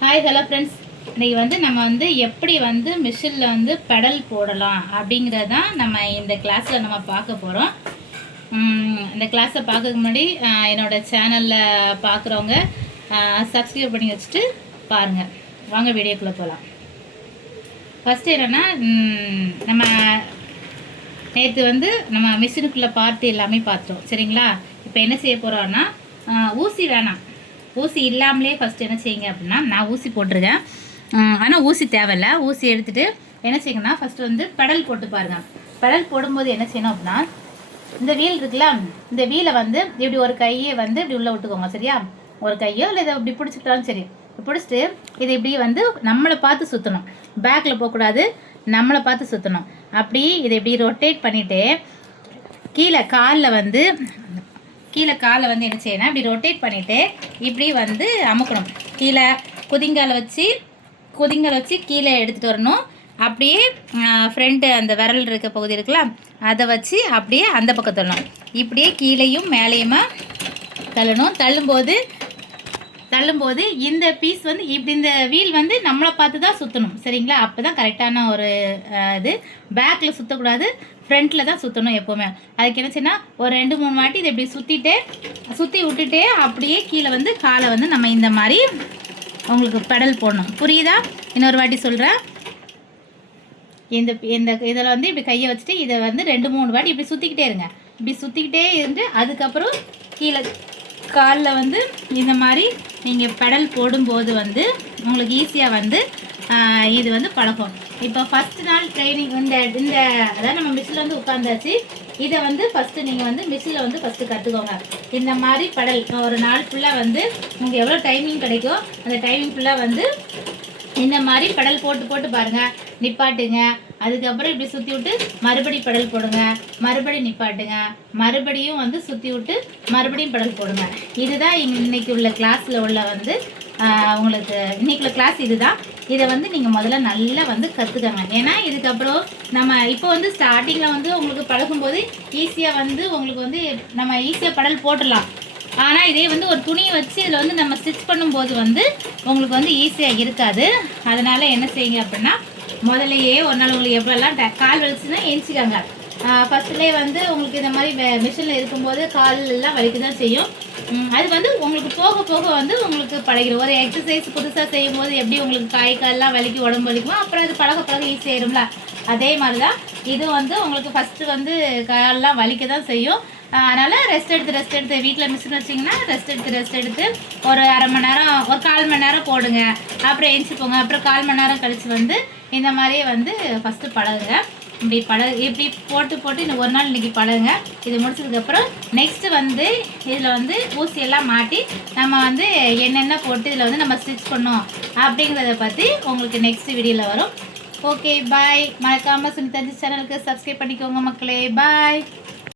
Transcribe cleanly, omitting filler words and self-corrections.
Hi hello friends. இன்றைக்கி நம்ம எப்படி மிஷினில் பெடல் போடலாம் அப்படிங்கிறது தான் நம்ம இந்த கிளாஸில் நம்ம பார்க்க போகிறோம். இந்த கிளாஸை பார்க்கறதுக்கு முன்னாடி என்னோடய சேனலில் பார்க்குறவங்க சப்ஸ்கிரைப் பண்ணி வச்சுட்டு பாருங்கள். வாங்க வீடியோக்குள்ளே போகலாம். ஃபஸ்ட்டு என்னென்னா, நம்ம நேற்று நம்ம மிஷினுக்குள்ளே பார்த்து எல்லாமே பார்த்தோம், சரிங்களா? இப்போ என்ன செய்ய போகிறோன்னா, ஊசி வேணாம், ஊசி இல்லாமலே ஃபஸ்ட்டு என்ன செய்யுங்க அப்படின்னா, நான் ஊசி போட்டிருக்கேன், ஆனால் ஊசி தேவையில்லை. ஊசி எடுத்துகிட்டு என்ன செய்யுங்கன்னா, ஃபஸ்ட்டு பெடல் போட்டு பாருங்கள். பெடல் போடும்போது என்ன செய்யணும் அப்படின்னா, இந்த வீல் இருக்குல்ல, இந்த வீலை இப்படி ஒரு கையை இப்படி உள்ளே விட்டுக்கோங்க, சரியா? ஒரு கையோ இல்லை இதை இப்படி பிடிச்சிக்கிட்டாலும் சரி, பிடிச்சிட்டு இதை இப்படி நம்மளை பார்த்து சுற்றணும். பேக்கில் போகக்கூடாது, நம்மளை பார்த்து சுற்றணும். அப்படி இதை இப்படி ரொட்டேட் பண்ணிவிட்டு கீழே காலில் என்ன செய்யணும், இப்படி ரொட்டேட் பண்ணிவிட்டு இப்படி அமுக்கணும். கீழே குதிங்கால வச்சு கீழே எடுத்துகிட்டு வரணும். அப்படியே ஃப்ரண்ட்டு அந்த விரல் இருக்க பகுதி இருக்கலாம், அதை வச்சு அப்படியே அந்த பக்கம் தள்ளணும். இப்படியே கீழேயும் மேலேயுமா தள்ளணும். தள்ளும்போது இந்த பீஸ் இப்படி இந்த வீல் நம்மளை பார்த்து தான் சுற்றணும், சரிங்களா? அப்போ தான் கரெக்டான ஒரு இது. பேக்கில் சுற்றக்கூடாது, ஃப்ரண்ட்டில் தான் சுற்றணும் எப்போவுமே. அதுக்கு என்ன செய்யணும், ஒரு 2-3 வாட்டி இதை இப்படி சுற்றி விட்டுட்டே அப்படியே கீழே காலை நம்ம இந்த மாதிரி உங்களுக்கு பெடல் போடணும். புரியுதா? இன்னொரு வாட்டி சொல்கிறேன். இந்த இதில் இப்படி கையை வச்சுட்டு இதை 2-3 வாட்டி இப்படி சுற்றிக்கிட்டே இருங்க. இப்படி சுற்றிக்கிட்டே இருந்து அதுக்கப்புறம் கீழே காலில் இந்த மாதிரி நீங்கள் பெடல் போடும்போது உங்களுக்கு ஈஸியாக இது பழகும். இப்போ ஃபஸ்ட்டு நாள் ட்ரைனிங் இந்த அதாவது நம்ம மிஷினில் உட்காந்தாச்சு. இதை ஃபஸ்ட்டு நீங்கள் மிஷினில் ஃபஸ்ட்டு கற்றுக்கோங்க. இந்த மாதிரி பெடல் ஒரு நாள் ஃபுல்லாக உங்களுக்கு எவ்வளோ டைமிங் கிடைக்கும் அந்த டைமிங் ஃபுல்லாக இந்த மாதிரி பெடல் போட்டு பாருங்கள். நிப்பாட்டுங்க. அதுக்கப்புறம் இப்படி சுற்றி விட்டு மறுபடியும் பெடல் போடுங்க, மறுபடியும் நிப்பாட்டுங்க, மறுபடியும் சுற்றி விட்டு மறுபடியும் பெடல் போடுங்க. இதுதான் இன்னைக்கு உள்ள கிளாஸில் உள்ள உங்களுக்கு இன்றைக்குள்ள கிளாஸ் இதுதான். இதை நீங்கள் முதல்ல நல்லா கற்றுக்கங்க. ஏன்னா இதுக்கப்புறம் நம்ம இப்போ ஸ்டார்டிங்கில் உங்களுக்கு பழகும்போது ஈஸியாக உங்களுக்கு நம்ம ஈஸியாக பெடல் போட்டுடலாம். ஆனால் இதே ஒரு துணியை வச்சு இதில் நம்ம ஸ்டிச் பண்ணும்போது உங்களுக்கு ஈஸியாக இருக்காது. அதனால் என்ன செய்யுங்க அப்படின்னா, முதல்லையே ஒரு நாள் உங்களுக்கு எவ்வளோலாம் கால் வலிச்சுன்னா எழுச்சிக்காங்க. ஃபஸ்ட்லேயே உங்களுக்கு இந்த மாதிரி மிஷினில் இருக்கும்போது கால் எல்லாம் வலிக்க தான் செய்யும். அது உங்களுக்கு போக போக உங்களுக்கு பழகிடும். ஒரு எக்ஸசைஸ் புதுசாக செய்யும் போது எப்படி உங்களுக்கு கால்லாம் வலிக்கு உடம்பு வலிக்குமோ, அப்புறம் அது பழக ஈஸியாகிடும்ல. அதே மாதிரி தான் இது உங்களுக்கு ஃபஸ்ட்டு கால்லாம் வலிக்க தான் செய்யும். அதனால் ரெஸ்ட் எடுத்து வீட்டில் மிஷின் வச்சிங்கன்னா ரெஸ்ட் எடுத்து ஒரு அரை மணி நேரம், ஒரு 1/4 மணி நேரம் போடுங்க. அப்புறம் எழுந்து போங்க. அப்புறம் 1/4 மணி நேரம் கழித்து இந்த மாதிரியே ஃபஸ்ட்டு பழகுங்க. இப்படி போட்டு இந்த ஒரு நாள் இன்றைக்கி பழகுங்க. இது முடிச்சதுக்கப்புறம் நெக்ஸ்ட்டு இதில் ஊசியெல்லாம் மாட்டி நம்ம என்னென்ன போட்டு இதில் நம்ம ஸ்டிச் பண்ணோம் அப்படிங்கிறத பற்றி உங்களுக்கு நெக்ஸ்ட் வீடியோவில் வரும். ஓகே, பாய். மறக்காமல் சுனிதா சேனலுக்கு சப்ஸ்கிரைப் பண்ணிக்கோங்க மக்களே. பாய்.